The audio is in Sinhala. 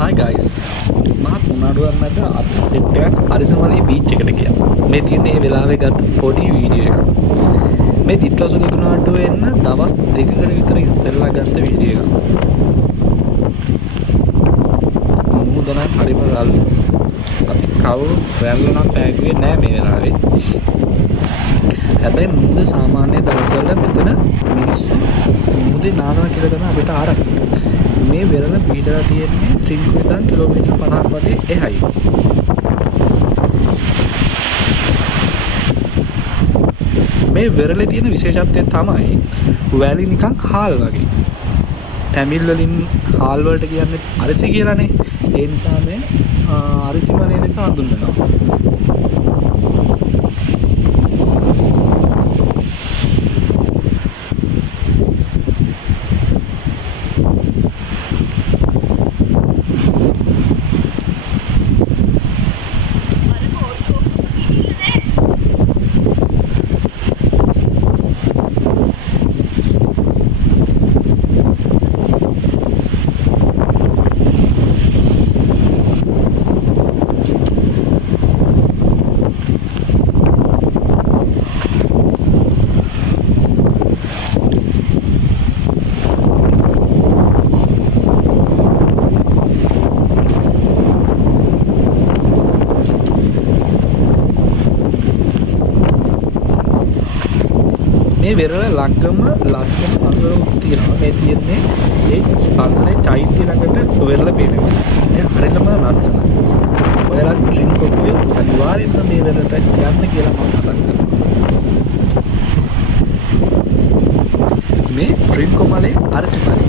Hi guys. මහත් මොනාඩුවක් මැද අපි සෙට් එකක් අරිසමලේ බීච් එකට ගියා. මේ තියෙන්නේ මේ වෙලාවේ ගත්ත පොඩි වීඩියෝ එකක්. මේ තිත්‍රසුලි කුණාටුව එන්න දවස් 2කට විතර ඉස්සෙල්ලා ගත්ත වීඩියෝ එකක්. මොහොත නම් හරිම රල්. අපි කවුරු රැල්ල නම් පැගුවේ නෑ මේ වෙලාවේ. හැබැයි මුද සාමාන්‍ය දවස්වල මෙතන මිනිස්සු මුදේ නානවා කියලා තමයි අපිට ආරක්ෂා. මේ වෙරළ පීඩලා තියෙන්නේ ත්‍රිංකු ඉඳන් කිලෝමීටර් 50ක් වගේ එහයි. මේ වෙරළේ තියෙන විශේෂත්වය තමයි වැලි නිකන් හාල් වගේ. තමිල් වලින් හාල් වලට කියන්නේ අරිසි කියලානේ. ඒ නිසා මේ අරිසි වනේ නිසා හඳුන්වනවා. මේ වෙරළ ළඟම පන්සලක් තියෙනවා. මේ තියෙන්නේ ඒ පන්සලේ චෛත්‍ය ළඟට වෙරළ පේනවා. මේ හරියටම ලස්සනයි. ඔයාලා ඩ්‍රින්ක් ඔක්කොම අනිවාර්යෙන්ම මේ වෙරළට යන්න කියලා මම මතක් කරනවා. මේ ඩ්‍රින්ක් කොමලේ අරචිපරි